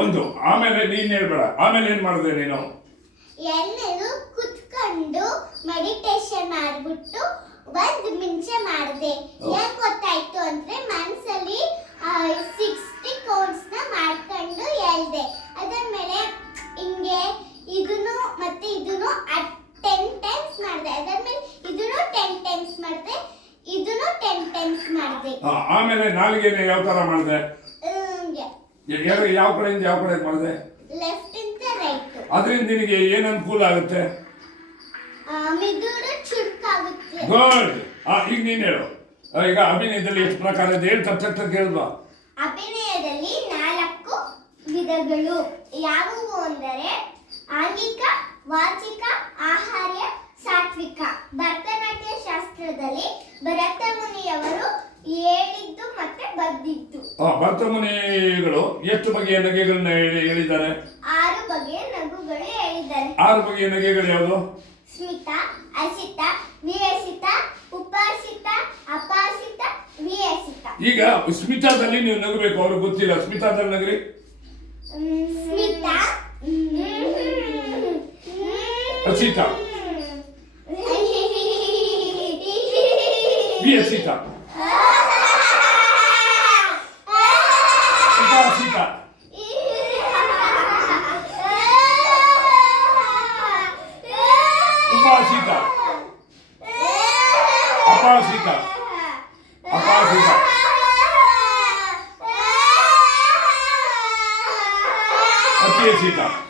ಒಂದು ಆಮೇಲೆ ನೀನ್ ಹೇಳ್ಬೇಡ. ಆಮೇಲೆ ಏನ್ ಮಾಡಿದೆ ನೀನು? ಎಲ್ಲರೂ ಕುತ್ಕೊಂಡು ಮೆಡಿಟೇಷನ್ ಮಾಡ್ಬಿಟ್ಟು ಒಂದ್ ಮಿಂಚೆ ಮಾಡಿದೆ. ಮಾಡ್ಕೊಂಡು ಅದರ ಮೇಲೆ ಹಿಂಗೆ ಇದನ್ನು ಮತ್ತೆ ಇದನ್ನು ಟೆನ್ ಟೈಮ್ಸ್ ಮಾಡಿದೆ. ಮೇಲೆ ಇದನ್ನು ಟೆನ್ ಟೈಮ್ಸ್ ಮಾಡಿದೆ. ಇದನ್ನು ಟೆನ್ ಟೈಮ್ಸ್ ಮಾಡಿದೆ. ಆಮೇಲೆ ನಾಲಿಗೆನ ಯಾವ ತರ ಮಾಡಿದೆ? ಯಾವ ಕಡೆಯಿಂದ ಯಾವ ಕಡೆ ಮಾಡಿದೆ? ಲೆಫ್ಟ್ ಇಂದ ರೈಟ್ ಅದರಿಂದ ನಿನಗೆ ಏನು ಅನುಕೂಲ ಆಗುತ್ತೆ? ಗುಡ್ ಈಗ ನೀನ್ ಹೇಳು. ಈಗ ಅಭಿನಯದಲ್ಲಿ ಎಷ್ಟು ಪ್ರಕಾರ ಇದೆ ಹೇಳಿ ತಪ್ಪ ತಪ್ಪ ಕೇಳಿದ್ವಾ? ವಿಧಗಳು ಯಾವುವು ಅಂದರೆ ಆಂಗಿಕ ವಾಚಿಕ ಆಹಾರ್ಯ ಸಾತ್ವಿಕ. ಭರತನಾಟ್ಯ ಶಾಸ್ತ್ರದಲ್ಲಿ ಭರತ ಮುನಿಯವರು ಹೇಳಿದ್ದು ಮತ್ತೆ ಬರೆದಿದ್ದು. ಆ, ಭರತ ಮುನಿಗಳು ಎಷ್ಟು ಬಗೆಯ ನಗೆಗಳನ್ನ ಹೇಳಿ ಹೇಳಿದ್ದಾರೆ? ಆರು ಬಗೆಯ ನಗುಗಳು ಹೇಳಿದ್ದಾರೆ. ಆರು ಬಗೆಯ ನಗೆಗಳು ಯಾವುದು? ಸ್ಮಿತ ಅಸಿತ ವಿಯಸಿತ ಉಪಾಸಿತ ಅಪಾಸಿತ ವಿಯಸಿತ. ಈಗ ಸ್ಮಿತಾದಲ್ಲಿ ನೀವು ನಗಬೇಕು ಅವ್ರಿಗೆ ಗೊತ್ತಿಲ್ಲ. ಸ್ಮಿತಾದಲ್ಲಿ ನಗರಿ? ಸ್ಮಿತ ಅಸಿತ ವಿಯಸಿತ ಉಪಾಸಿತ ಉಪಾಸಿತ ಅಪಾಸಿತ ಅಪಾಸಿತ acredita.